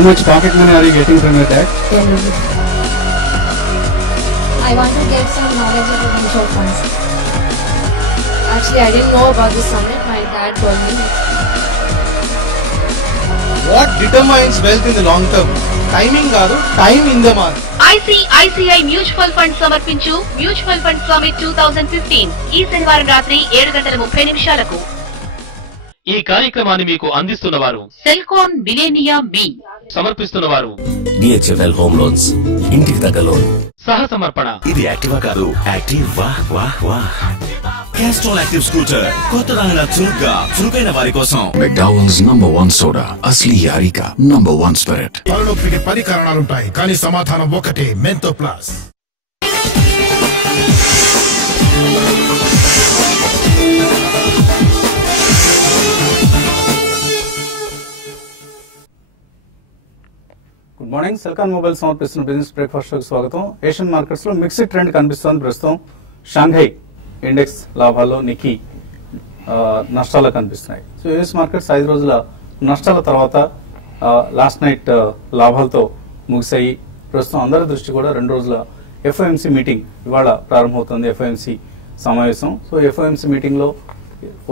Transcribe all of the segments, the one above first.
How much pocket money are you getting from your dad? 10 rupees. I want to get some knowledge about mutual funds. Actually, I didn't know about this summit. My dad told me. What determines wealth in the long term? Timing కాదు, time in the market. ICICI mutual fund సమర్పించు mutual fund summit 2015 ఈ శనివారం రాత్రి 7:30 ఈ కార్యక్రమాన్ని మీకు అందిస్తున్నవారు Celkon millennia మీ సమర్పిస్తున్నవారు DHFL home loans, ఇంటికి తగ్గ లోన్. సహ సమర్పణ. ఇది యాక్టివా కాదు, యాక్టివ్ వా. Castrol యాక్టివ్ స్కూటర్, కొత్తదైన చురుకైన వారి కోసం. McDowell's #1 soda, అస్లీ యారికా #1 spirit. తలనొప్పికి 10 కారణాలుంటాయి, కానీ సమాధానం ఒకటే, Mentho plus. Good morning. Celkon mobile సమర్పిస్తున్న బిజినెస్ బ్రేక్ఫాస్ట్ షోకి స్వాగతం. ఏషియన్ మార్కెట్స్ లో మిక్స్డ్ ట్రెండ్ కనిపిస్తోంది ప్రస్తుతం. షాంఘై ఇండెక్స్ లాభాల్లో, నికీ నష్టాలు కనిపిస్తున్నాయి. సో యూఎస్ మార్కెట్స్ 5 రోజుల నష్టాల తర్వాత లాస్ట్ నైట్ లాభాలతో ముగిశాయి. ప్రస్తుతం అందరి దృష్టి కూడా 2 రోజుల FOMC మీటింగ్ ఇవాళ ప్రారంభమవుతుంది. FOMC సమావేశం. సో FOMC మీటింగ్ లో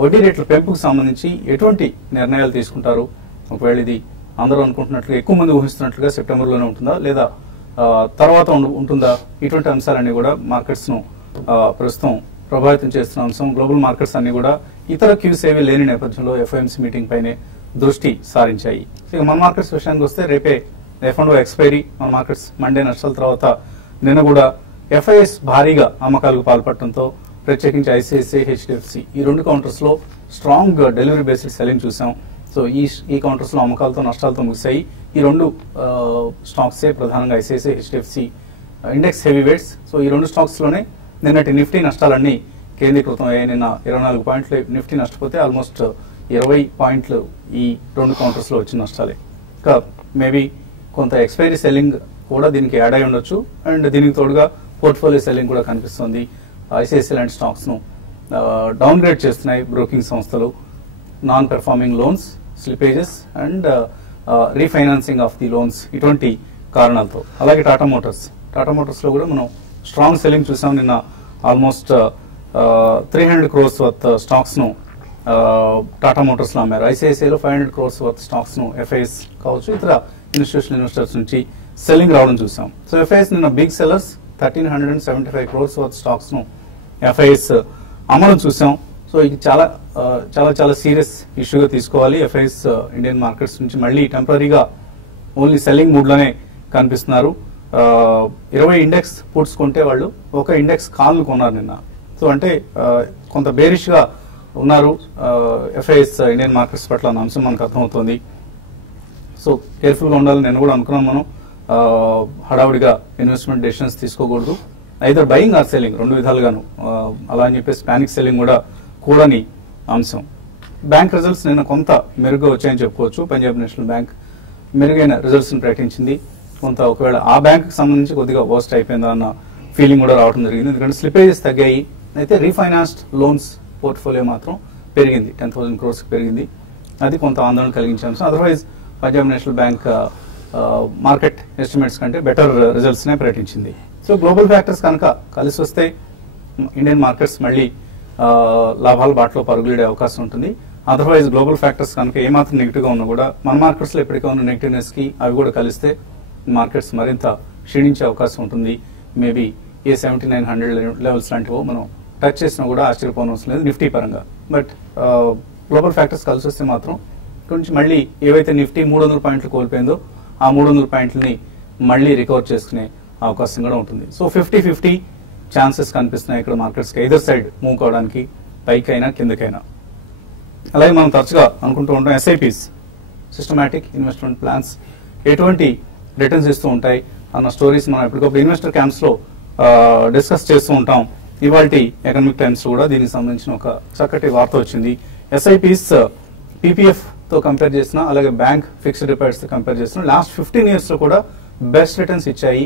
వడ్డీ రేట్ల పెంపుకు సంబంధించి ఎటువంటి నిర్ణయాలు తీసుకుంటారు, ఒకవేళ ఇది అందరూ అనుకుంటున్నట్లుగా, ఎక్కువ మంది ఊహిస్తున్నట్లుగా సెప్టెంబర్లోనే ఉంటుందా లేదా తర్వాత ఉంటుందా, ఇటువంటి అంశాలన్నీ కూడా మార్కెట్స్ ను ప్రస్తుతం ప్రభావితం చేస్తున్న అంశం. గ్లోబల్ మార్కెట్స్ అన్ని కూడా ఇతర క్యూస్ ఏవీ లేని నేపథ్యంలో FOMC మీటింగ్ పైనే దృష్టి సారించాయి. ఇక మన మార్కెట్స్ విషయానికి వస్తే రేపే F&O ఎక్స్పైరీ. మన మార్కెట్స్ మండే నష్టాల తర్వాత నిన్న కూడా FIS భారీగా అమ్మకాలకు పాల్పడటంతో ప్రత్యేకించి ICICI, HDFC ఈ 2 కౌంటర్స్ లో స్ట్రాంగ్ డెలివరీ బేస్డ్ సెల్లింగ్ చూసాం. సో ఈ కౌంటర్స్ లో అమ్మకాలతో నష్టాలతో ముగిశాయి. ఈ 2 స్టాక్స్ ప్రధానంగా ICICI, HDFC index heavy weights. So ఈ 2 స్టాక్స్ లోనే నిన్నటి నిఫ్టీ నష్టాలన్నీ కేంద్రీకృతం అయ్యాయి. నిన్న 24 పాయింట్లు నిఫ్టీ నష్టపోతే ఆల్మోస్ట్ 20 పాయింట్లు ఈ 2 కౌంటర్స్ లో వచ్చిన నష్టాలే. ఇంకా మేబీ కొంత ఎక్స్పైరీ సెల్లింగ్ కూడా దీనికి యాడ్ అయి ఉండొచ్చు. అండ్ దీనికి తోడుగా పోర్ట్ఫోలియో సెల్లింగ్ కూడా కనిపిస్తుంది. ICICI లాంటి స్టాక్స్ ను డౌన్ గ్రేడ్ చేస్తున్నాయి బ్రోకింగ్ సంస్థలు. Non performing loans, slippages and refinancing of the loans, ఇటువంటి కారణాలతో. అలాగే టాటా మోటార్స్ లో కూడా మనం స్ట్రాంగ్ సెల్లింగ్ చూసాం. నిన్న ఆల్మోస్ట్ 300 crores వర్త్ స్టాక్స్ ను టాటా మోటార్స్ లో అమ్మారు. ICICI లో 500 crores వర్త్ స్టాక్స్ ను FIS కావచ్చు, ఇతర ఇన్స్టిట్యూషనల్ ఇన్వెస్టర్స్ నుంచి సెల్లింగ్ రావడం చూసాం. సో FIS నిన్న big sellers 1375 crores worth stocks ను FIS అమ్మడం చూసాం. సో ఇది చాలా చాలా చాలా సీరియస్ ఇష్యూగా తీసుకోవాలి. FIS ఇండియన్ మార్కెట్స్ నుంచి మళ్ళీ టెంపరీగా ఓన్లీ సెల్లింగ్ మూడ్ లోనే కనిపిస్తున్నారు. 20 ఇండెక్స్ పుట్స్ కొంటే వాళ్ళు ఒక ఇండెక్స్ కాల్ కొన్నారు నిన్న. సో అంటే కొంత బేరిష్ గా ఉన్నారు FIS ఇండియన్ మార్కెట్స్ పట్ల అన్న అంశం మనకు అర్థమవుతుంది. సో కేర్ఫుల్ గా ఉండాలని నేను కూడా అనుకున్నాం. మనం హడావుడిగా ఇన్వెస్ట్మెంట్ డెసిషన్స్ తీసుకోకూడదు. Either buying are selling, 2 విధాలుగాను. అలా అని చెప్పేసి పానిక్ సెల్లింగ్ కూడా కూడని అంశం. బ్యాంక్ రిజల్ట్స్ నిన్న కొంత మెరుగ్గా వచ్చాయని చెప్పుకోవచ్చు. పంజాబ్ నేషనల్ బ్యాంక్ మెరుగైన రిజల్ట్స్ ని ప్రకటించింది. కొంత ఒకవేళ ఆ బ్యాంక్ కి సంబంధించి కొద్దిగా వర్స్ట్ అయిపోయిందా అన్న ఫీలింగ్ కూడా రావడం జరిగింది. ఎందుకంటే స్లిపేజెస్ తగ్గాయి. అయితే రీఫైనాన్స్డ్ లోన్స్ పోర్ట్ఫోలియో మాత్రం పెరిగింది, 10,000 crores పెరిగింది. అది కొంత ఆందోళన కలిగించే అంశం. Otherwise Punjab national bank market estimates కంటే బెటర్ రిజల్ట్స్ నే ప్రకటించింది. సో గ్లోబల్ ఫ్యాక్టర్స్ కనుక కలిసి వస్తే ఇండియన్ మార్కెట్స్ మళ్ళీ లాభాల బాటలో పరుగులేడే అవకాశం ఉంటుంది. అదర్వైజ్ గ్లోబల్ ఫ్యాక్టర్స్ కనుక ఏమాత్రం నెగిటివ్ గా ఉన్నా కూడా మన మార్కెట్స్ లో ఎప్పటికే ఉన్న నెగిటివ్నెస్ కి అవి కూడా కలిస్తే మార్కెట్స్ మరింత క్షీణించే అవకాశం ఉంటుంది. మేబీ 7900 లెవెల్స్ లాంటివో మనం టచ్ చేసినా కూడా ఆశ్చర్యపోనవసరం లేదు నిఫ్టీ పరంగా. బట్ గ్లోబల్ ఫ్యాక్టర్స్ కలిసి వస్తే మాత్రం కొంచెం మళ్ళీ ఏవైతే నిఫ్టీ 300 పాయింట్లు కోల్పోయిందో ఆ 300 పాయింట్లని మళ్ళీ రికవర్ చేసుకునే అవకాశం కూడా ఉంటుంది. సో 50-50 ఛాన్సెస్ కనిపిస్తున్నాయి ఇక్కడ మార్కెట్స్ కి, ఎదర్ సైడ్ మూవ్ కావడానికి, పైకైనా కిందకైనా. అలాగే మనం తరచుగా అనుకుంటూ ఉంటాం SIPs, సిస్టమాటిక్ ఇన్వెస్ట్మెంట్ ప్లాన్స్, ఎటువంటి రిటర్న్స్ ఇస్తూ ఉంటాయి అన్న స్టోరీస్ మనం ఎప్పటికప్పుడు ఇన్వెస్టర్ క్యాంప్స్ లో డిస్కస్ చేస్తూ ఉంటాం. ఇవాల్టి ఎకనామిక్ టైమ్స్ కూడా దీనికి సంబంధించిన ఒక చక్కటి వార్త వచ్చింది. SIPs PPF తో కంపేర్ చేసిన, అలాగే బ్యాంక్ ఫిక్స్డ్ డిపాజిట్స్ తో కంపేర్ చేసిన లాస్ట్ 15 years లో కూడా బెస్ట్ రిటర్న్స్ ఇచ్చాయి.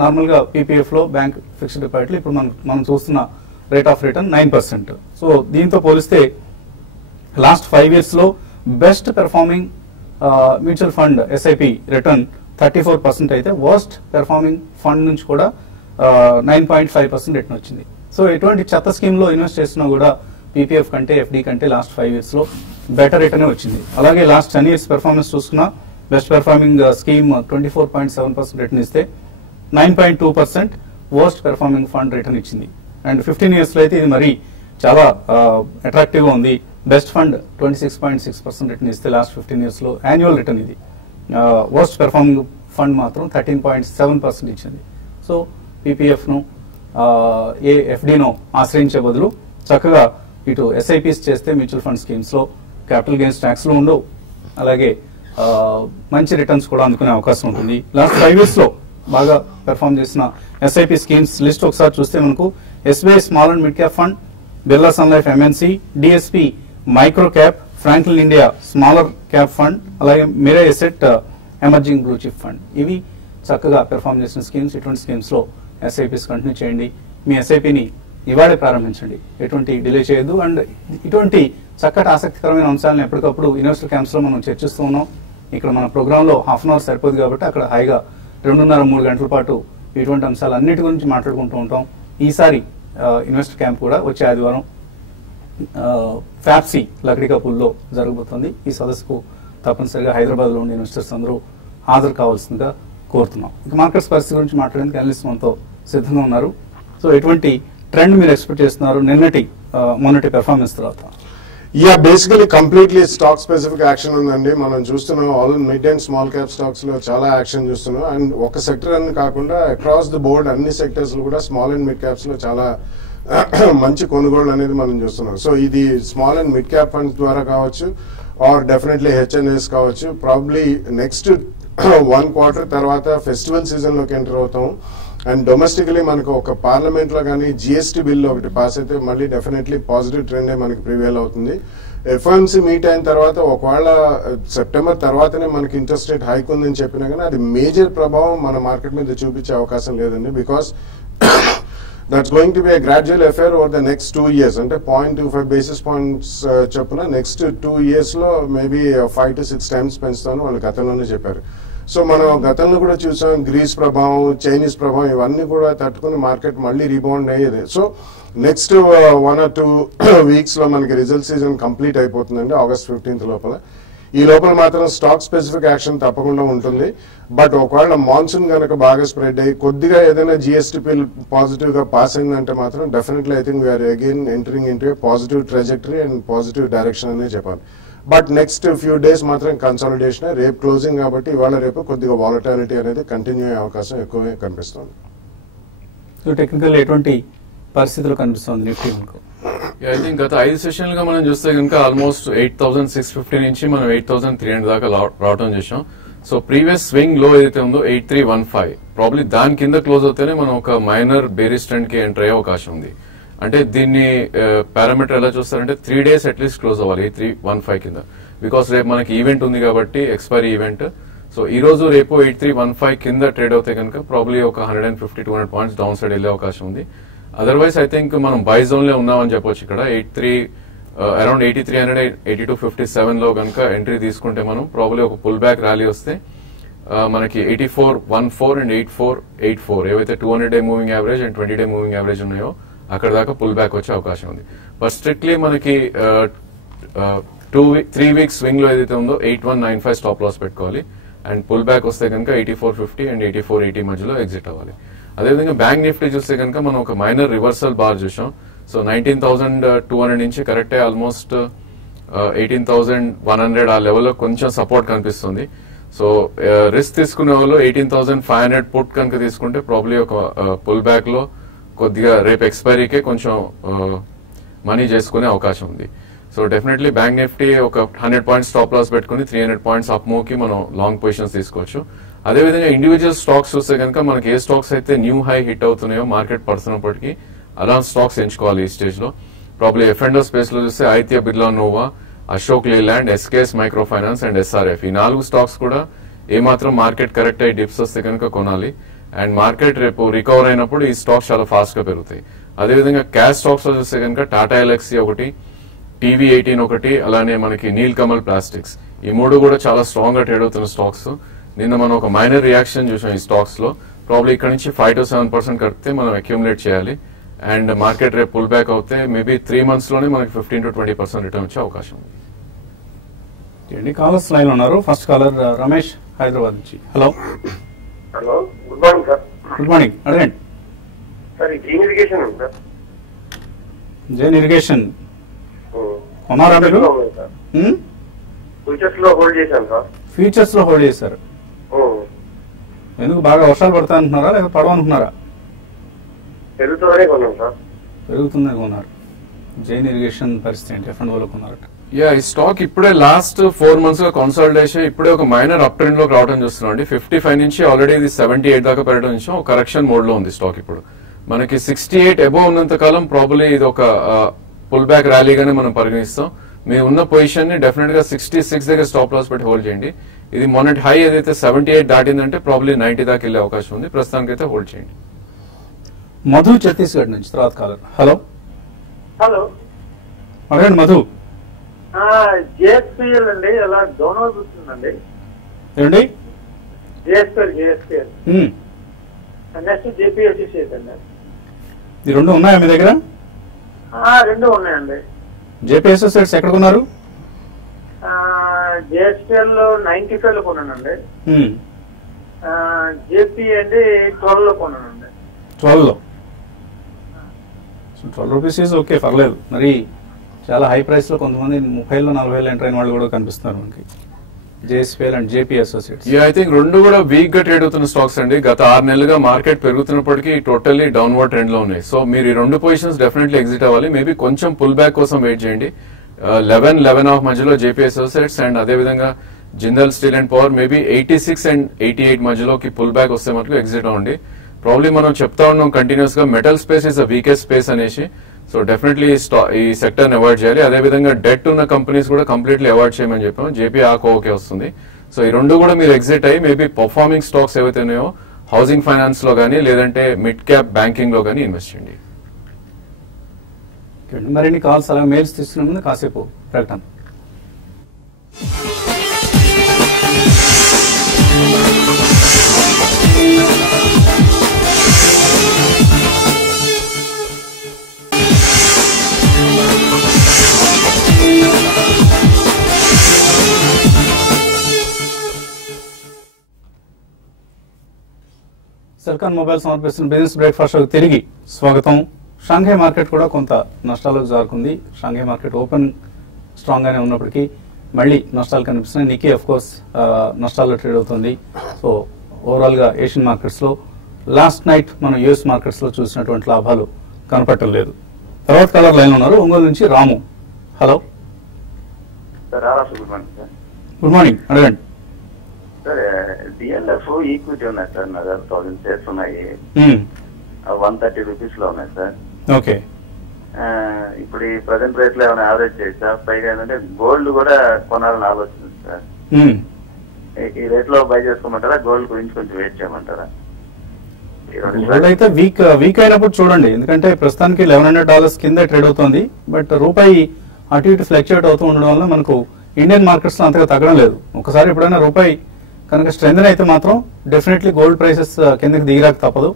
నార్మల్ గా PPF లో బ్యాంక్ ఫిక్స్డ్ డిపాజిట్లు ఇప్పుడు మనం చూస్తున్న రేట్ ఆఫ్ రిటర్న్ 9%. సో దీంతో పోలిస్తే లాస్ట్ 5 years లో best performing mutual fund SIP return 34% అయితే వర్స్ట్ పెర్ఫార్మింగ్ ఫండ్ నుంచి కూడా 9.5% రిటర్న్ వచ్చింది. సో ఎటువంటి చెత్త స్కీమ్ లో ఇన్వెస్ట్ చేసినా కూడా పీపీఎఫ్ కంటే ఎఫ్డి కంటే లాస్ట్ 5 years లో బెటర్ రిటర్న్ వచ్చింది. అలాగే లాస్ట్ 10 years పెర్ఫార్మెన్స్ చూసుకున్నా బెస్ట్ పెర్ఫార్మింగ్ స్కీమ్ 24.7% రిటర్న్ ఇస్తే 9.2% వర్స్ట్ పెర్ఫార్మింగ్ ఫండ్ రిటర్న్ ఇచ్చింది. అండ్ 15 years లో అయితే ఇది మరి చాలా అట్రాక్టివ్ గా ఉంది. బెస్ట్ ఫండ్ 26.6% రిటర్న్ ఇస్తే లాస్ట్ 15 years లో యాన్యువల్ రిటర్న్ ఇది. వర్స్ట్ పెర్ఫార్మింగ్ ఫండ్ మాత్రం 13.7% ఇచ్చింది. సో పీపీఎఫ్ ను ఏ ఎఫ్డీనో ఆశ్రయించే బదులు చక్కగా ఇటు ఎస్ఐపిస్ చేస్తే మ్యూచువల్ ఫండ్ స్కీమ్స్ లో క్యాపిటల్ గెయిన్స్ ట్యాక్స్ లో ఉండవు, అలాగే మంచి రిటర్న్స్ కూడా అందుకునే అవకాశం ఉంటుంది. లాస్ట్ 5 years లో బాగా పెర్ఫార్మ్ చేసిన ఎస్ఐపి స్కీమ్స్ లిస్ట్ ఒకసారి చూస్తే మనకు SBI small and mid cap fund, Birla Sun Life MNC, DSP micro cap, Franklin India smaller cap fund, అలాగే Mirae asset emerging blue chip fund. ఇవి చక్కగా పెర్ఫార్మ్ చేసిన స్కీమ్స్. ఇటువంటి స్కీమ్స్ లో ఎస్ఐపిస్ కంటిన్యూ చేయండి. మీ ఎస్ఐపిని ఇవాడే ప్రారంభించండి, ఎటువంటి డిలే చేయొద్దు. అండ్ ఇటువంటి చక్కటి ఆసక్తికరమైన అంశాలను ఎప్పటికప్పుడు ఇన్వెస్టర్ క్యాంప్స్ లో మనం చర్చిస్తూ ఉన్నాం. ఇక్కడ మన ప్రోగ్రామ్ లో ½ an hour సరిపోదు కాబట్టి అక్కడ హాయిగా 2.5-3 గంటల పాటు ఇటువంటి అంశాలు అన్నిటి గురించి మాట్లాడుకుంటూ ఉంటాం. ఈసారి ఇన్వెస్టర్ క్యాంప్ కూడా వచ్చే ఆదివారం ఫ్యాప్సీ లక్డికాపూల్లో జరగబోతోంది. ఈ సదస్సుకు తప్పనిసరిగా హైదరాబాద్ లో ఉండే ఇన్వెస్టర్స్ అందరూ హాజరు కావాల్సిందిగా కోరుతున్నాం. ఇక మార్కెట్స్ పరిస్థితి గురించి మాట్లాడేందుకు అనలిస్ట్ మనతో సిద్ధంగా ఉన్నారు. సో ఎటువంటి ట్రెండ్ మీరు ఎక్స్పెక్ట్ చేస్తున్నారు మొన్నటి పెర్ఫార్మెన్స్ తర్వాత? Basically completely stock specific action ఉందండి. మనం చూస్తున్నాం all mid and small cap stocks లో చాలా యాక్షన్ చూస్తున్నాం. అండ్ ఒక సెక్టర్ అని కాకుండా అక్రాస్ ద బోర్డ్ అన్ని సెక్టర్స్ లో కూడా స్మాల్ అండ్ మిడ్ క్యాప్స్ లో చాలా మంచి కొనుగోళ్లు అనేది మనం చూస్తున్నాం. సో ఇది small and mid cap funds ద్వారా కావచ్చు, ఆర్ డెఫినెట్లీ హెచ్ఎన్ఎస్ కావచ్చు. ప్రాబ్లీ నెక్స్ట్ 1 quarter తర్వాత ఫెస్టివల్ సీజన్ లోకి ఎంటర్ అవుతాం. అండ్ డొమెస్టికలీ మనకు ఒక పార్లమెంట్ లో కానీ జిఎస్టీ బిల్ ఒకటి పాస్ అయితే మళ్ళీ డెఫినెట్లీ పాజిటివ్ ట్రెండ్ మనకి ప్రివేల్ అవుతుంది. ఎఫ్ఓఎంసీ మీట్ అయిన తర్వాత ఒకవేళ సెప్టెంబర్ తర్వాతనే మనకి ఇంట్రెస్ట్ రేట్ హైక్ ఉందని చెప్పినా కానీ అది మేజర్ ప్రభావం మన మార్కెట్ మీద చూపించే అవకాశం లేదండి. Because that's going to be a gradual affair over the next 2 years. అంటే 0.25 basis points చొప్పున నెక్స్ట్ 2 years లో మేబీ 5 to 6 times పెంచుతాను వాళ్ళు గతంలోనే చెప్పారు. సో మనం గతంలో కూడా చూసాం గ్రీస్ ప్రభావం, చైనీస్ ప్రభావం ఇవన్నీ కూడా తట్టుకుని మార్కెట్ మళ్ళీ రీబౌండ్ అయ్యేది. సో నెక్స్ట్ 1 or 2 weeks లో మనకి రిజల్ట్ సీజన్ కంప్లీట్ అయిపోతుందండి August 15th లోపల. ఈ లోపల మాత్రం స్టాక్ స్పెసిఫిక్ యాక్షన్ తప్పకుండా ఉంటుంది. బట్ ఒకవేళ మాన్సూన్ కనుక బాగా స్ప్రెడ్ అయ్యి కొద్దిగా ఏదైనా జిఎస్టీ బిల్ పాజిటివ్ గా పాస్ అయిందంటే మాత్రం definitely I think we're again entering into a positive trajectory and positive direction అనే చెప్పాలి. బట్ నెక్స్ట్ ఫ్యూ డేస్ మాత్రం కన్సాలిడేషన్, రేపు క్లోజింగ్ కాబట్టి ఇవాళ రేపు కొద్దిగా వాలటాలిటీ అనేది కంటిన్యూ అయ్యే అవకాశం ఎక్కువగా కనిపిస్తుంది. సో టెక్నికల్ ఎటువంటి పరిస్థితులు కనిపిస్తుంది నిఫ్టీ? ఐ థింక్ గత 5 సెషన్లుగా మనం చూస్తే కనుక ఆల్మోస్ట్ 8,650 నుంచి మనం 8,300 దాకా రావడం చేసాం. సో ప్రీవియస్ స్వింగ్ లో ఏదైతే ఉందో 8,315 ప్రాబ్లీ దాని కింద క్లోజ్ అవుతేనే మనం ఒక మైనర్ బేరిష్ ట్రెండ్ కి ఎంటర్ అయ్యే అవకాశం ఉంది. అంటే దీన్ని పారామీటర్ ఎలా చూస్తారంటే 3 days అట్లీస్ట్ క్లోజ్ అవ్వాలి 8,315 కింద. బికాస్ రేపు మనకి ఈవెంట్ ఉంది కాబట్టి ఎక్స్పైరీ ఈవెంట్. సో ఈ రోజు రేపు 8,315 కింద ట్రేడ్ అవుతే కనుక ప్రాబ్లీ ఒక 150-200 points డౌన్ సైడ్ వెళ్లే అవకాశం ఉంది. అదర్వైజ్ ఐ థింక్ మనం బై జోన్ లో ఉన్నామని చెప్పొచ్చు. ఇక్కడ అరౌండ్ 8,300, 8257 లో కనుక ఎంట్రీ తీసుకుంటే మనం ప్రాబ్లీ ఒక పుల్ బ్యాక్ ర్యాలీ వస్తే మనకి 8414 అండ్ 8484 ఏవైతే 200-day moving average and 20-day moving average ఉన్నాయో అక్కడ దాకా పుల్ బ్యాక్ వచ్చే అవకాశం ఉంది. బట్ స్ట్రిక్ట్లీ మనకి 3 weeks స్వింగ్ లో ఏదైతే ఉందో 8195 స్టాప్ లాస్ పెట్టుకోవాలి. అండ్ పుల్ బ్యాక్ వస్తే కనుక 8450 అండ్ 8480 మధ్యలో ఎగ్జిట్ అవ్వాలి. అదేవిధంగా బ్యాంక్ నిఫ్టీ చూస్తే కనుక మనం ఒక మైనర్ రివర్సల్ బార్ చూసాం. సో 19,200 నుంచి కరెక్ట్ ఆల్మోస్ట్ 18,100 ఆ లెవెల్లో కొంచెం సపోర్ట్ కనిపిస్తుంది. సో రిస్క్ తీసుకునే వాళ్ళు 18,500 పుట్ కనుక తీసుకుంటే ప్రాబ్లీ ఒక పుల్ బ్యాక్ లో కొద్దిగా రేపు ఎక్స్పైరీకే కొంచెం మనీ చేసుకునే అవకాశం ఉంది. సో డెఫినెట్లీ బ్యాంక్ నిఫ్టీ ఒక 100 points స్టాప్ లాస్ పెట్టుకుని 300 points అప్ మూవ్ కి మనం లాంగ్ పొజిషన్స్ తీసుకోవచ్చు. అదేవిధంగా ఇండివిజువల్ స్టాక్స్ చూస్తే కనుక మనకి ఏ స్టాక్స్ అయితే న్యూ హై హిట్ అవుతున్నాయో మార్కెట్ పడుతున్నప్పటికీ అలా స్టాక్స్ ఎంచుకోవాలి ఈ స్టేజ్ లో. ప్రాబ్లీ ఎఫ్&ఓ స్పేస్ లో చూస్తే Aditya Birla Nuvo, Ashok Leyland, SKS microfinance and SRF ఈ 4 స్టాక్స్ కూడా ఏమాత్రం మార్కెట్ కరెక్ట్ అయ్యి డిప్స్ వస్తే కనుక కొనాలి. అండ్ మార్కెట్ రేపు రికవర్ అయినప్పుడు ఈ స్టాక్స్ చాలా ఫాస్ట్ గా పెరుగుతాయి. అదేవిధంగా క్యాష్ స్టాక్స్ లో చూస్తే కనుక టాటా ఎల్ఎక్సీ ఒకటి, TV18 ఒకటి, అలానే మనకి నీల్ కమల్ ప్లాస్టిక్స్, ఈ మూడు కూడా చాలా స్ట్రాంగ్ గా ట్రేడ్ అవుతున్న స్టాక్స్. నిన్న మనం ఒక మైనర్ రియాక్షన్ చూసాం ఈ స్టాక్స్ లో. ప్రాబ్లీ ఇక్కడ నుంచి 5 to 7% కడితే మనం అక్యూములేట్ చేయాలి. అండ్ మార్కెట్ రేపు పుల్ బ్యాక్ అవుతే మేబీ 3 months లోనే మనకి 15 to 20% రిటర్న్ వచ్చే అవకాశం ఉంది. కాలర్స్ లైన్ ఉన్నారు. ఫస్ట్ కాలర్ రమేష్, హైదరాబాద్ నుంచి. Hello. Hello, good morning sir. Good morning, అడగండి సార్. జైన్ ఇరిగేషన్ ఉంది సార్. జైన్ ఇరిగేషన్ కొన్నారా మీరు? ఫ్యూచర్స్ లో హోల్డ్ చేశాను సార్. ఫ్యూచర్స్ లో హోల్డ్ చేశారు. ఎందుకు బాగా వర్షాలు పడతాయి అంటున్నారా లేదా పడవనుకున్నారా? పెరుగుతుందనే కొన్నాం సార్. పెరుగుతుందని కొన్నారు. జైన్ ఇరిగేషన్ పరిస్థితి ఏంటి? F&O లో కొన్నారట. ఈ స్టాక్ ఇప్పుడే లాస్ట్ 4 months గా కన్సాలిడేషన్, ఇప్పుడే ఒక మైనర్ అప్ ట్రెండ్ లోకి రావడం చూస్తున్నాం అండి. 55 నుంచి ఆల్రెడీ ఇది 78 దాకా పెరగడం నుంచి ఒక కరెక్షన్ మోడ్ లో ఉంది స్టాక్. ఇప్పుడు మనకి 68 అబోవ్ ఉన్నంత కాలం ప్రాబబ్లీ ఇది ఒక పుల్ బ్యాక్ ర్యాలీగానే మనం పరిగణిస్తాం. మీ ఉన్న పొజిషన్ ని డెఫినెట్ గా 66 దగ్గర స్టాప్ లాస్ పెట్టి హోల్డ్ చేయండి. ఇది మొన్నటి హై ఏదైతే 78 దాటిందంటే ప్రాబ్లీ 90 దాకా వెళ్లే అవకాశం ఉంది. ప్రస్తుతానికి అయితే హోల్డ్ చేయండి. మధు ఛత్తీస్గఢ్ నుంచి తర్వాత కాలర్. హలో. హలో, అడగండి మధు. జేఎస్పీఎల్ అండి, ఎలా డౌన్ అవుతుందండి? ఏంటి? జేఎస్పీఎల్ నెక్స్ట్ జేపీఎస్సీ అండి. ఈ రెండు ఉన్నాయా మీ దగ్గర? రెండు ఉన్నాయండి. జేపీ అసోసియేట్స్ ఎక్కడ కొన్నారు? జేఎస్పీఎల్ 95 లో కొన్నానండి. జేపీ అండి 12 లో కొన్నానండి. 12 లో. 12 రూపీస్ ఈజ్ ఓకే, పర్లేదు. మరి చాలా హై ప్రైస్ లో కొంతమంది 30,000 40,000 ఎంటర్ అయిన వాళ్ళు కూడా కనిపిస్తున్నారు మనకి. JSPL and JP Associates. I think రెండు కూడా వీక్ గా ట్రేడ్ అవుతున్న స్టాక్స్ అండి. గత 6 నెలలుగా మార్కెట్ పెరుగుతున్నప్పటికీ టోటల్లీ డౌన్వర్డ్ ట్రెండ్ లో ఉన్నాయి. సో మీరు ఈ రెండు పొజిషన్స్ డెఫినెట్లీ ఎగ్జిట్ అవ్వాలి. మేబీ కొంచెం పుల్ బ్యాక్ కోసం వెయిట్ చేయండి. 11.5 మధ్యలో జేపీ అసోసియేట్స్ అండ్ అదేవిధంగా Jindal steel and power maybe 86 and 88 మధ్యలోకి పుల్ బ్యాక్ వస్తే మటుకు ఎగ్జిట్ అవ్వండి. ప్రాబ్లీ మనం చెప్తా ఉన్నాం కంటిన్యూస్ గా metal space is a weakest space అనేసి. సో డెఫినెట్లీ ఈ సెక్టర్ ని అవాయిడ్ చేయాలి. అదేవిధంగా డెట్ ఉన్న కంపెనీస్ కూడా కంప్లీట్లీ అవాయిడ్ చేయమని చెప్పాం. జేపీ ఆకో ఓకే వస్తుంది. సో ఈ రెండు కూడా మీరు ఎగ్జిట్ అయ్యి మేబీ పర్ఫార్మింగ్ స్టాక్స్ ఏవైతే ఉన్నాయో హౌసింగ్ ఫైనాన్స్ లో కానీ లేదంటే మిడ్ క్యాప్ బ్యాంకింగ్ లో కానీ ఇన్వెస్ట్ చేయండి. మరిన్ని కాల్స్ అలా మెయిల్స్ తీసుకునే ముందు కాసేపు ప్రకటన. సర్కార్ మొబైల్ సమర్పిస్తున్న బిజినెస్ బ్రేక్ఫాస్ట్ షోకి తిరిగి స్వాగతం. షాంఘై మార్కెట్ కూడా కొంత నష్టాలకు జారుకుంది. షాంఘై మార్కెట్ ఓపెన్ స్ట్రాంగ్ గానే ఉన్నప్పటికీ మళ్ళీ నష్టాలు కనిపిస్తున్నాయి. నిక్కీ అఫ్ కోర్స్ నష్టాల్లో ట్రేడ్ అవుతుంది. సో ఓవరాల్ గా ఏషియన్ మార్కెట్స్ లో లాస్ట్ నైట్ మనం యుఎస్ మార్కెట్స్ లో చూసినటువంటి లాభాలు కనపడటం లేదు. తర్వాత కలర్ లైన్ ఉన్నారు ఒంగోలు నుంచి రాము. హలో. గుడ్ మార్నింగ్, అడగండి. సార్, డిఎల్ఎఫ్ ఈక్విటీ ఉన్నాయి సార్, నా దగ్గర 1000 షేర్స్ ఉన్నాయి. 130 రూపీస్ లో ఉన్నాయి సార్. ఓకే. ఇప్పుడు ఈ ప్రజెంట్ రేట్ లో ఏమైనా యావరేజ్ చేయొచ్చా? పైగా ఏంటంటే గోల్డ్ కూడా కొనాలని ఆలోచన సార్. ఈ రేట్ లో బై చేసుకోమంటారా? గోల్డ్ గురించి కొంచెం వెయిట్ చేయమంటారా? గోల్డ్ అయితే వీక్ అయినప్పుడు చూడండి. ఎందుకంటే ప్రస్తుతానికి $1,100 కింద ట్రేడ్ అవుతుంది. బట్ రూపాయి అటు ఇటు ఫ్లక్చుయేట్ అవుతూ ఉండడం వల్ల మనకు ఇండియన్ మార్కెట్స్ లో అంతగా తగ్గడం లేదు. ఒకసారి ఎప్పుడైనా రూపాయి కనుక స్ట్రెంగ్ అయితే మాత్రం డెఫినెట్లీ గోల్డ్ ప్రైసెస్ కిందకి దిగిరాక తప్పదు.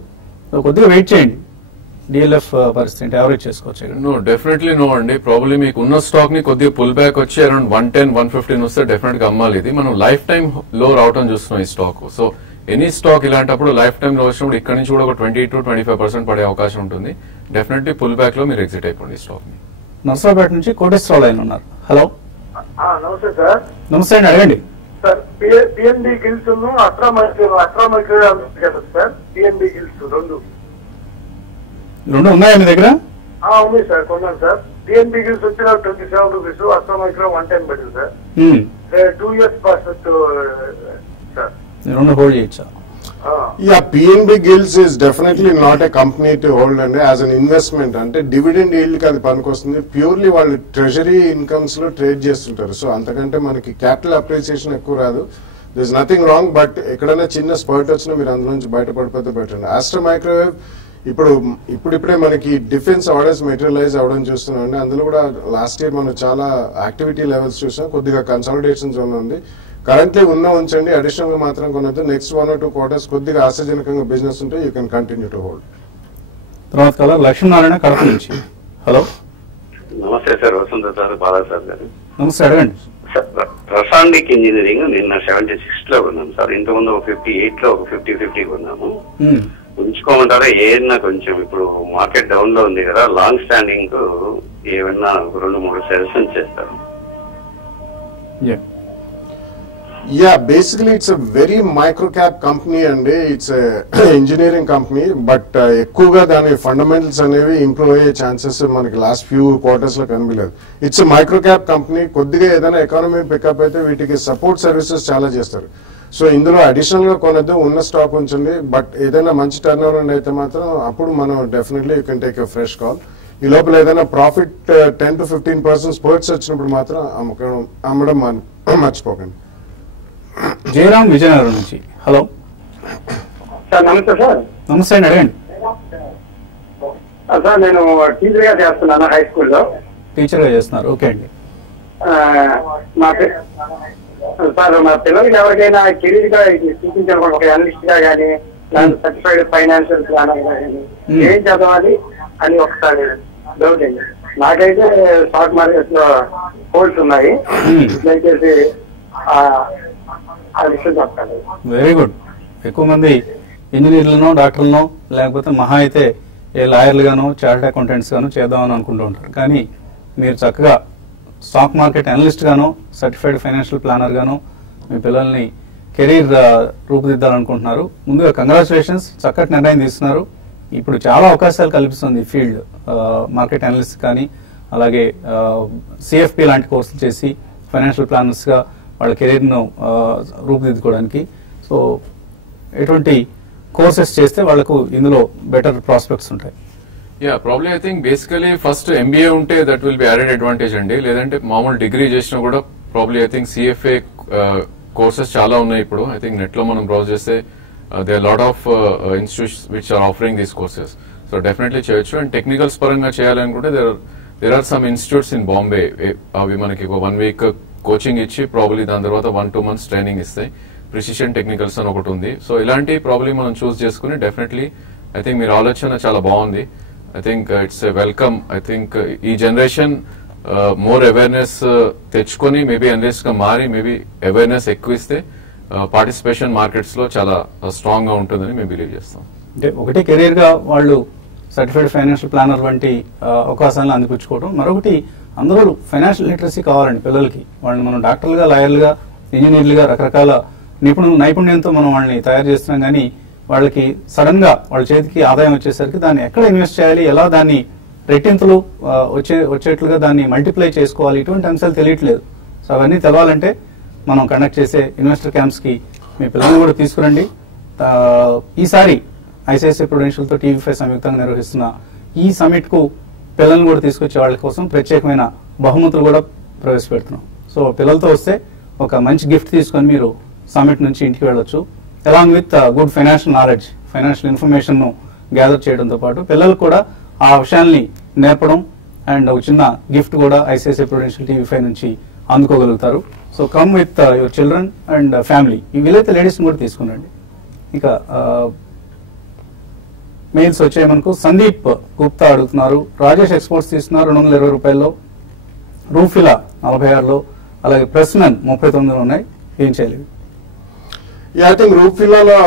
కొద్దిగా వెయిట్ చేయండి. డిఎల్ఎఫ్ పరిస్థితి యావరేజ్ చేసుకోవచ్చు. నో, డెఫినెట్లీ నో అండి. ప్రాబ్లీ మీకు ఉన్న స్టాక్ ని కొద్దిగా పుల్ బ్యాక్ వచ్చి అరౌండ్ 110-115 వస్తే డెఫినెట్ గా అమ్మాలి. ఇది మనం లైఫ్ టైం లో రావడం చూస్తున్నాం ఈ స్టాక్. సో ఎనీ స్టాక్ ఇలాంటప్పుడు లైఫ్ టైం లో వచ్చినప్పుడు ఇక్కడ నుంచి కూడా ఒక 20 to 25% పడే అవకాశం ఉంటుంది. డెఫినెట్లీ పుల్ బ్యాక్ లో మీరు ఎగ్జిట్ అయిపోండి ఈ స్టాక్ ని. నర్సరావుపేట నుంచి కోటేశ్వరరావు లైన్ ఉన్నారు. హలో. నమస్తే సార్. నమస్తే అండి, అడగండి. సార్, పిఎన్బి గిల్స్ అట్రామైక్రో సార్. పిఎన్బి గిల్స్ రెండు ఉన్నాయా మీ దగ్గర? ఉంది సార్, కొన్నాను సార్. పిఎన్బి గిల్స్ వచ్చిన 27 రూపీస్, అట్రామైక్రో 110 పడింది సార్. 2 years perfect sir. రెండు హోల్డ్ చేయొచ్చా? Yeah, PNB Gills is definitely not a company to hold and as an investment అంటే డివిడెండ్ yield కి అది పనికొస్తుంది. ప్యూర్లీ వాళ్ళు ట్రెజరీ ఇన్కమ్స్ లో ట్రేడ్ చేస్తుంటారు. సో అంతకంటే మనకి క్యాపిటల్ అప్రిసియేషన్ ఎక్కువ రాదు. This nothing wrong. బట్ ఎక్కడైనా చిన్న స్పర్ట్ వచ్చినా మీరు అందులో నుంచి బయటపడిపోతే బెటర్. ఆస్ట్రా మైక్రోవేవ్ ఇప్పుడిప్పుడే మనకి డిఫెన్స్ ఆర్డర్స్ మెటీరియలైజ్ అవ్వడం చూస్తున్నాం అండి. అందులో కూడా లాస్ట్ ఇయర్ మనం చాలా యాక్టివిటీ లెవెల్స్ చూసాం. కొద్దిగా కన్సల్టేషన్ జోన్ ఉంది. కరెంట్లీ ఉంచండి, అడిషనల్ గా మాత్రం కొనొద్దు. నెక్స్ట్ 1 or 2 quarters కొద్దిగా ఆశాజనకంగా బిజినెస్ ఉంటే you can continue to hold. తర్వాత కలర్ లక్ష్మీనారాయణ కడప నుంచి. హలో, నమస్తే సార్. వసంత సార్, బాలా సార్ గారు. నమస్తే, అడగండి. రసాయనిక్ ఇంజనీరింగ్ నిన్న 76 లో కొన్నాం సార్. ఇంతకుముందు 58 లో 50 కొన్నాము. ఉంచుకోమంటారా? ఏదన్నా కొంచెం ఇప్పుడు మార్కెట్ డౌన్ లో ఉంది కదా, లాంగ్ స్టాండింగ్ ఏమన్నా 2-3 సజెషన్ చేస్తారు. Yeah, basically it's a very micro cap company అండి. ఇట్స్ ఇంజనీరింగ్ కంపెనీ, బట్ ఎక్కువగా దాని ఫండమెంటల్స్ అనేవి ఇంప్రూవ్ అయ్యే ఛాన్సెస్ మనకి లాస్ట్ ఫ్యూ క్వార్టర్స్ లో కనిపించలేదు. It's micro cap company. కొద్దిగా ఏదైనా ఎకానమీ పికప్ అయితే వీటికి సపోర్ట్ సర్వీసెస్ చాలా చేస్తారు. సో ఇందులో అడిషనల్ గా కొనద్దు, ఉన్న స్టాక్ ఉంచండి. బట్ ఏదైనా మంచి టర్న్ అరౌండ్ అయితే మాత్రం అప్పుడు మనం definitely you can take a fresh call. ఈ లోపల ఏదైనా ప్రాఫిట్ 10 to 15% స్పోర్ట్స్ వచ్చినప్పుడు మాత్రం అమ్మడం మర్చిపోకండి. జయరామ్ విజయనగరం నుంచి. హలో సార్, నమస్తే సార్. నమస్తే అండి, అడగండి. సార్, నేను టీచర్ గా చేస్తున్నాను హై స్కూల్లో. టీచర్ గా చేస్తున్నారు, ఓకే అండి. సార్, మా పిల్లలకి ఎవరికైనా కెరీర్ గా చూపించాలనుకోండి, ఒక అనలిస్ట్ గా కానీ సర్టిఫైడ్ ఫైనాన్షియల్ ప్లానర్ గా కానీ ఏం చదవాలి అని ఒకసారి డౌట్ అండి. నాకైతే స్టాక్ మార్కెట్ లో హోల్డ్స్ ఉన్నాయి, దయచేసి వెరీ గుడ్. ఎక్కువ మంది ఇంజనీర్లను, డాక్టర్లను, లేకపోతే మహా అయితే ఏ లాయర్లు గాను, చార్టెడ్ అకౌంటెంట్స్ గాను చేద్దామని అనుకుంటూ ఉంటారు. కానీ మీరు చక్కగా స్టాక్ మార్కెట్ అనలిస్ట్ గాను, సర్టిఫైడ్ ఫైనాన్షియల్ ప్లానర్ గాను మీ పిల్లల్ని కెరీర్ రూపుదిద్దాలనుకుంటున్నారు. ముందుగా కంగ్రాచులేషన్స్, చక్కటి నిర్ణయం తీసుకున్నారు. ఇప్పుడు చాలా అవకాశాలు కల్పిస్తుంది ఈ ఫీల్డ్. మార్కెట్ అనలిస్ట్ కానీ, అలాగే సిఎఫ్పి లాంటి కోర్సులు చేసి ఫైనాన్షియల్ ప్లానర్స్ గా వాళ్ళ కెరీర్ను రూపుదిద్దుకోవడానికి. సో ఎటువంటి కోర్సెస్ చేస్తే వాళ్ళకు ఇందులో బెటర్ ప్రాస్పెక్ట్స్ ఉంటాయి? Probably I think basically first MBA ఉంటే that will be added advantage అండి. లేదంటే మామూలు డిగ్రీ చేసినా కూడా probably I think CFA courses చాలా ఉన్నాయి ఇప్పుడు. ఐ థింక్ నెట్ లో మనం బ్రౌజ్ చేస్తే there are lot of institutes which are offering these courses. So definitely చేయొచ్చు. అండ్ టెక్నికల్స్ పరంగా చేయాలనుకుంటే there are some institutes in Bombay. అవి మనకి 1 week కోచింగ్ ఇచ్చి ప్రాబ్లీ దాని తర్వాత 1-2 months ట్రైనింగ్ ఇస్తాయి. ప్రిసిషన్ టెక్నికల్స్ అని ఒకటి ఉంది. సో ఇలాంటి ప్రాబ్లీ మనం చూస్ చేసుకుని డెఫినెట్లీ ఐ థింక్ మీరు ఆలోచన చాలా బాగుంది. I think it's welcome. I think ఈ జనరేషన్ మోర్ అవేర్నెస్ తెచ్చుకొని మేబీ అనలిస్ట్ గా మారి మేబీ అవేర్నెస్ ఎక్కువ ఇస్తే పార్టిసిపేషన్ మార్కెట్స్ లో చాలా స్ట్రాంగ్ గా ఉంటుందని మేము బిలీవ్ చేస్తాం. అంటే ఒకటి కెరీర్ గా వాళ్ళు సర్టిఫైడ్ ఫైనాన్షియల్ ప్లానర్ వంటి అవకాశాలను అందిపుచ్చుకోవడం, మరొకటి అందరూ ఫైనాన్షియల్ లిటరసీ కావాలండి పిల్లలకి. వాళ్ళని మనం డాక్టర్లుగా, లాయర్లుగా, ఇంజనీర్లుగా రకరకాల నైపుణ్యంతో మనం వాళ్ళని తయారు చేస్తున్నాం. కానీ వాళ్ళకి సడన్ గా వాళ్ళ చేతికి ఆదాయం వచ్చేసరికి దాన్ని ఎక్కడ ఇన్వెస్ట్ చేయాలి, ఎలా దాన్ని రెట్టింతలు వచ్చేట్లుగా దాన్ని మల్టిప్లై చేసుకోవాలి, ఇటువంటి అంశాలు తెలియట్లేదు. సో అవన్నీ తెలవాలంటే మనం కండక్ట్ చేసే ఇన్వెస్టర్ క్యాంప్స్ కి మీ పిల్లల్ని కూడా తీసుకురండి. ఈసారి ఐసిఐసిఐ ప్రుడెన్షియల్ తో TV5 సంయుక్తంగా నిర్వహిస్తున్న ఈ సమిట్ కు పిల్లల్ని కూడా తీసుకొచ్చే వాళ్ళ కోసం ప్రత్యేకమైన బహుమతులు కూడా ప్రవేశపెడుతున్నాం. సో పిల్లలతో వస్తే ఒక మంచి గిఫ్ట్ తీసుకొని మీరు సమిట్ నుంచి ఇంటికి వెళ్ళొచ్చు. Along with good financial knowledge, financial information ను గ్యాదర్ చేయడంతో పాటు పిల్లలకు కూడా ఆ విషయాల్ని నేర్పడం అండ్ ఒక చిన్న గిఫ్ట్ కూడా ఐసిఐసిఐ ప్రుడెన్షియల్ TV5 నుంచి అందుకోగలుగుతారు. So come with your children and family. ఈ వీలైతే లేడీస్ కూడా తీసుకురండి. ఇక మెయిల్స్ వచ్చాయి మనకు. సందీప్ గుప్తా అడుగుతున్నారు, రాజేష్ ఎక్స్పోర్ట్స్ తీసుకున్నారు 220 రూపాయల్లో, రూఫిలా 46లో, అలాగే ప్రెస్మెన్ 39లో ఉన్నాయి. ఏం చేయలేదు? ఐ థింక్ రూఫిలాలో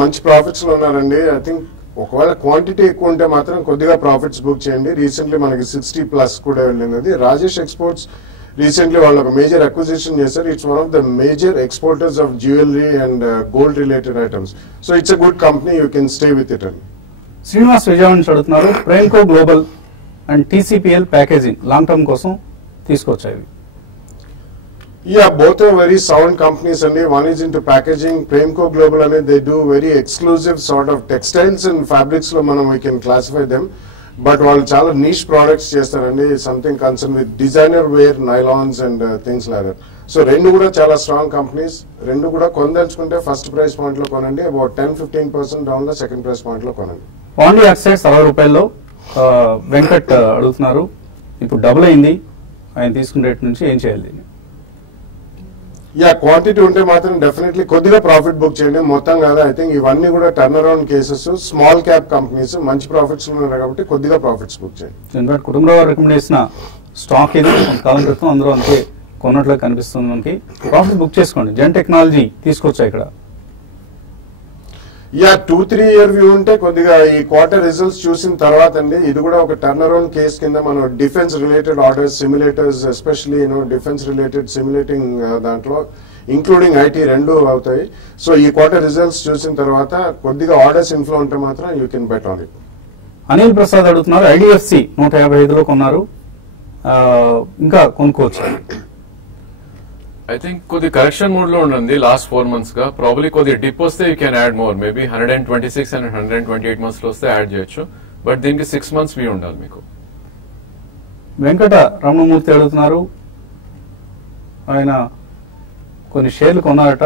మంచి ప్రాఫిట్స్ లో ఉన్నారండి. ఐ థింక్ ఒకవేళ క్వాంటిటీ ఎక్కువ ఉంటే మాత్రం కొద్దిగా ప్రాఫిట్స్ బుక్ చేయండి. రీసెంట్లీ మనకి 60+ కూడా వెళ్ళింది. రాజేష్ ఎక్స్పోర్ట్స్ రీసెంట్లీ వాళ్ళు ఒక మేజర్ అక్విజిషన్ చేశారు. It's one of the major exporters of jewellery and gold related items. So it's a good company, you can stay with it అండి. శ్రీనివాస్ విజయవాడ నుంచి అడుగుతున్నారు, Premco global and TCPL packaging long term కోసం తీసుకొచ్చాయి. Both are very sound companies and one is into packaging. Premco Global and they do very exclusive sort of textiles and fabrics lo manam we can classify them, but వాళ్ళు చాలా niche products చేస్తారండి. Something concerned with designer wear, nylons and things like that. So రెండు కూడా చాలా strong companies. రెండు కూడా కొనదలుచుకుంటే first price point లో కొనండి, అబౌట్ 10-15% డౌన్ లో సెకండ్ ప్రైస్ పాయింట్ లో కొనండి. పాండి ఆక్సైడ్స్ 60 రూపాయల్లో వెంకట్ అడుగుతున్నారు. ఇప్పుడు డబుల్ అయింది, ఆయన తీసుకున్న రేట్ నుంచి ఏం చేయాలి? క్వాంటిటీ ఉంటే మాత్రం డెఫినెట్లీ కొద్దిగా ప్రాఫిట్ బుక్ చేయండి, మొత్తం కాదు. ఐ థింక్ ఇవన్నీ కూడా turn around cases, small cap companies, మంచి ప్రాఫిట్స్ ఉన్నారు కాబట్టి కొద్దిగా ప్రాఫిట్స్ బుక్ చేయండి. ఎందుకంటే కుటుంబరావు రికమెండ్ చేసిన స్టాక్ ఇది కొంతకాలం క్రితం అందరూ అంతే కొన్నట్లు కనిపిస్తుంది. మనకి ప్రాఫిట్ బుక్ చేసుకోండి. జెన్ టెక్నాలజీ తీసుకొచ్చా ఇక్కడ 2-3 ఇయర్ వ్యూ ఉంటే కొద్దిగా ఈ క్వార్టర్ రిజల్ట్స్ చూసిన తర్వాత అండి, ఇది కూడా ఒక టర్న్ అరౌండ్ కేస్ కింద మనం defence related orders, simulators, especially defence related simulating దాంట్లో ఇంక్లూడింగ్ ఐటీ రెండు అవుతాయి. సో ఈ క్వార్టర్ రిజల్ట్స్ చూసిన తర్వాత కొద్దిగా ఆర్డర్స్ ఇన్ఫ్లో ఉంటే మాత్రం you can bet on it. Anil Prasad అడుగుతున్నారు, ఐడిఎఫ్సి 155లో కొన్నారు, ఇంకా కొనుక్కోవచ్చు? ఐ థింక్ కొద్ది కరెక్షన్ మూడ్ లో ఉండండి లాస్ట్ 4 months గా. ప్రాబ్లీ కొద్ది డిప్ వస్తే you can add more, maybe 126 and 128 months లో వస్తే యాడ్ చేయొచ్చు. బట్ దీనికి 6 months వ్యూ ఉండాలి మీకు. వెంకట రమణమూర్తి అడుగుతున్నారు, ఆయన కొన్ని షేర్లు కొన్నారట,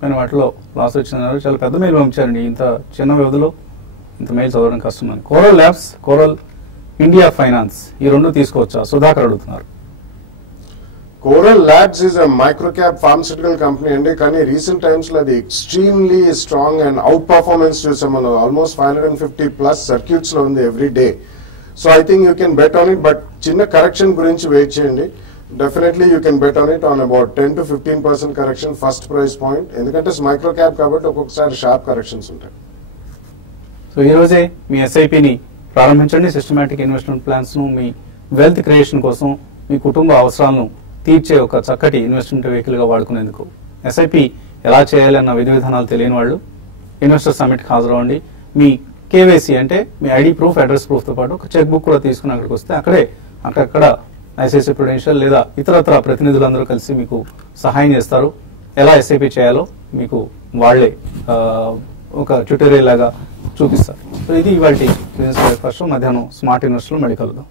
కానీ వాటిలో లాస్ వచ్చిందన్నారు. చాలా పెద్ద మెయిల్ పంపించారండి, ఇంత చిన్న వ్యవధిలో ఇంత మెయిల్ చదవడం కష్టం అని. Coral Labs, Coral India Finance, ఈ రెండు తీసుకోవచ్చా? సుధాకర్ అడుగుతున్నారు. Coral Labs is a micro cap pharmaceutical company అండి, కానీ రీసెంట్ టైమ్స్ లో అది extremely strong and outperformance చూసాం మనం. ఆల్మోస్ట్ 550+ సర్క్యూట్స్ లో ఉంది every day. So I think you can bet on it, but చిన్న కరెక్షన్ గురించి వెయిట్ చేయండి. Definitely you can bet on it on about 10-15% correction first price point, ఎందుకంటే micro cap కాబట్టి ఒక్కొక్కసారి షార్ప్ కరెక్షన్స్ ఉంటాయి. So ఈ రోజే మీ ఎస్ఐపిని ప్రారంభించండి. సిస్టమాటిక్ ఇన్వెస్ట్మెంట్ ప్లాన్స్ ను మీ వెల్త్ క్రియేషన్ కోసం, మీ కుటుంబ అవసరాలను తీర్చే ఒక చక్కటి ఇన్వెస్ట్మెంట్ వెహికల్ గా వాడుకునేందుకు ఎస్ఐపి ఎలా చేయాలి అన్న విధి విధానాలు తెలియని వాళ్ళు ఇన్వెస్టర్ సమ్మిట్కి హాజరవ్వండి. మీ కేవైసీ అంటే మీ ఐడి ప్రూఫ్, అడ్రస్ ప్రూఫ్ తో పాటు ఒక చెక్ బుక్ కూడా తీసుకుని అక్కడికి వస్తే అక్కడక్కడ ఐసిఐసిఐ ప్రుడెన్షియల్ లేదా ఇతరత్ర ప్రతినిధులందరూ కలిసి మీకు సహాయం చేస్తారు. ఎలా ఎస్ఐపి చేయాలో మీకు వాళ్లే ఒక ట్యూటోరియల్ లాగా చూపిస్తారు. సో ఇది ఇవాళ బిజినెస్ బ్రేక్ఫాస్ట్. మధ్యాహ్నం స్మార్ట్ ఇన్వెస్టర్ లో మళ్ళీ కలుద్దాం.